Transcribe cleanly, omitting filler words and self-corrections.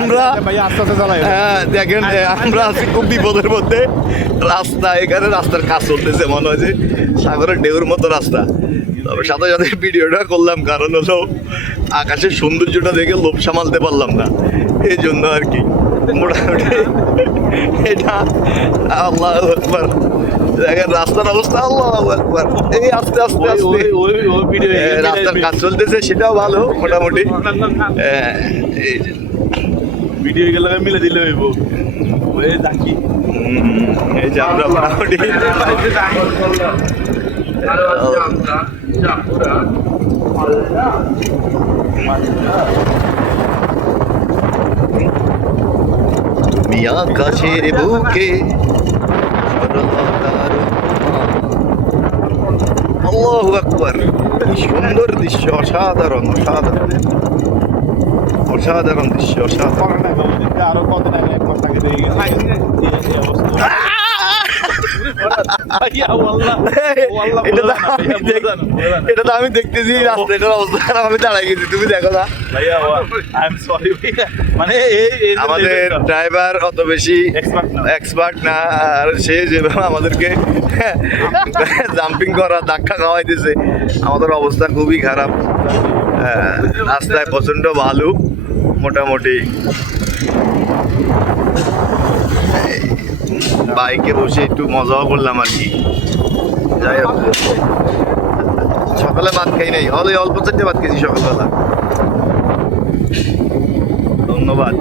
আমরা দেখেন আমরা আছি খুব বিপদের মধ্যে। রাস্তা এখানে রাস্তার কাজ চলতেছে, মনে হয় যে সাগরের ঢেউর মতো রাস্তা। তবে সাথে সাথে ভিডিওটা করলাম কারণ হলো আকাশের সৌন্দর্যটা দেখে লোভ সামালতে পারলাম না, এই জন্য আর কি। মোটামুটি এটা আল্লাহ আকবার, দেখেন রাস্তার অবস্থা আল্লাহ আকবার। এই আস্তে আস্তে আস্তে রাস্তার কাজ চলতেছে, সেটাও ভালো মোটামুটি। এই যে ভিডিও গুলো মিলে দিলে হইব দেখি। এই যে আমরা মোটামুটি তুমি আকাশের বুকে আল্লাহু আকবার, কি সুন্দর দৃশ্য, অসাধারণ অসাধারণ অসাধারণ দৃশ্য, অসাধারণ। আরো কদিন আগে এক মাস আগে এটা তো আমি দেখতেছি রাস্তাটার অবস্থা, আমি দাঁড়াই গেছি, তুমি দেখো না। মানে আমাদের ড্রাইভার অত বেশি এক্সপার্ট না, আর সে যেভাবে আমাদেরকে জাম্পিং করা ধাক্কা খাওয়াইতেছে, আমাদের অবস্থা খুবই খারাপ। রাস্তায় প্রচন্ড বালু মোটামুটি। বাইকে বসে একটু মজাও করলাম আর কি। যাই হোক, সকালে ভাত খাই নাই, অল্প চারটে ভাত খেয়েছি সকালবেলা। ধন্যবাদ।